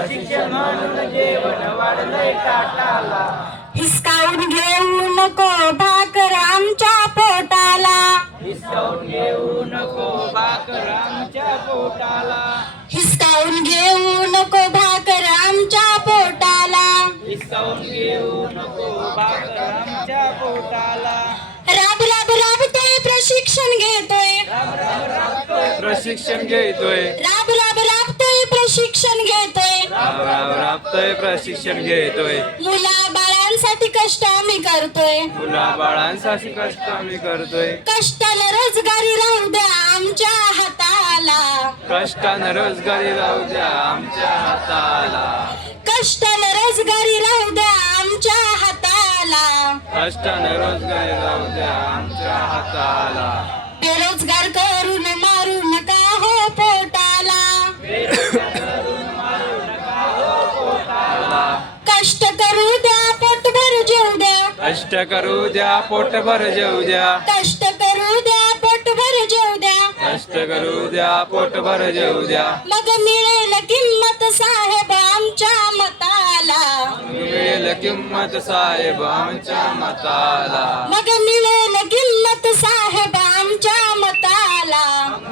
प्रशिक्षण म्हणून जेवण वाढलंय ताटाला. हिसकावून घेऊ नको भाकर आमच्या पोटाला. हिसकावून घेऊ नको भाकर आमच्या पोटाला. हिसकावून घेऊ नको भाकर आमच्या पोटाला. हिसकावून घेऊ नको भाकर आमच्या पोटाला. राब राब राबतोय प्रशिक्षण घेतोय. प्रशिक्षण घेतोय. राब राब राबतोय प्रशिक्षण घेतोय. राबतोय प्रशिक्षण घेतोय. मुला बाळांसाठी कष्ट आम्ही करतोय. मुला बाळांसाठी कष्ट आम्ही करतोय. कष्टाला रोजगारी राहू द्या आमच्या हाताला. कष्टानं रोजगारी राहू द्या आमच्या हाताला. कष्टाला रोजगारी राहू द्या आमच्या हाताला. कष्टानं रोजगारी राहू द्या आमच्या हाताला. बेरोजगार करून मारू नका हो पोटाला. कष्ट करू द्या पोटभर जेवू द्या. कष्ट करू द्या पोटभर जेवू द्या. कष्ट करू द्या पोटभर जेवू द्या. कष्ट करू द्या पोटभर जेवू द्या. मग मिळेल किंमत साहेब आमच्या मताला. मिळेल किंमत साहेब आमच्या मताला. मग मिळेल किंमत साहेब आमच्या मताला.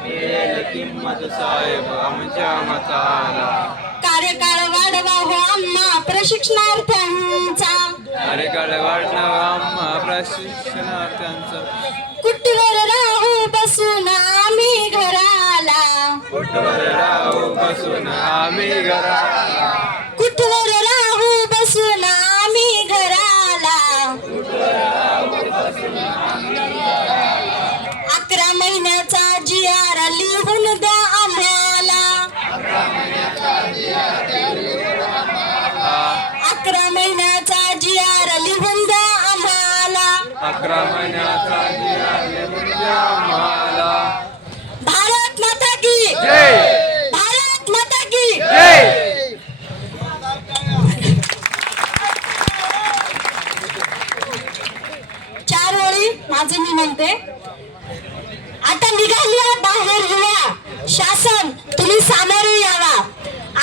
मिळेल किंमत साहेब आमच्या मताला. कार्यकाळ वाढवा हो आम्हा प्रशिक्षणार्थ्यांचा. कार्यकाळ वाढणं आम्हा प्रशिक्षणार्थ्यांचं. कुटीवर राहू बसून आम्ही घराला. कुठवर राहू बसून आम्ही घराला. कुठवर राहू बसून आम्ही घराला. 11 महिन्याचा GR लिहून द्या आम्हाला. 11 महिन्याचा GR लिहून द्या आम्हाला. 11 महिन्याचा GR लिहून द्या आम्हाला. भारत माता की जय. भारत माता की जय. चार ओळी माझे मी म्हणते. आता निघाली बाहेर युवा शासन तुम्ही सामोरे यावा.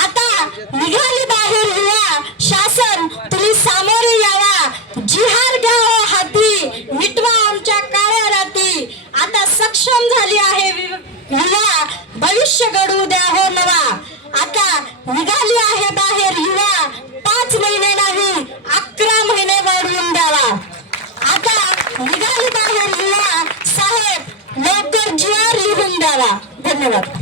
आता निघाली बाहेर युवा शासन तुम्ही सामोरे यावा. जिहार घ्या हो हाती मिटवा आमच्या काळ्या राती. आता सक्षम झाली आहे युवा भविष्य घडवू द्या हो नवा. आता निघाली आहे बाहेर युवा 5 महिने नाही 11 महिने वाढवून द्यावा. आता निघाली बाहेर युवा साहेब लवकर GR लिहून द्यावा. धन्यवाद.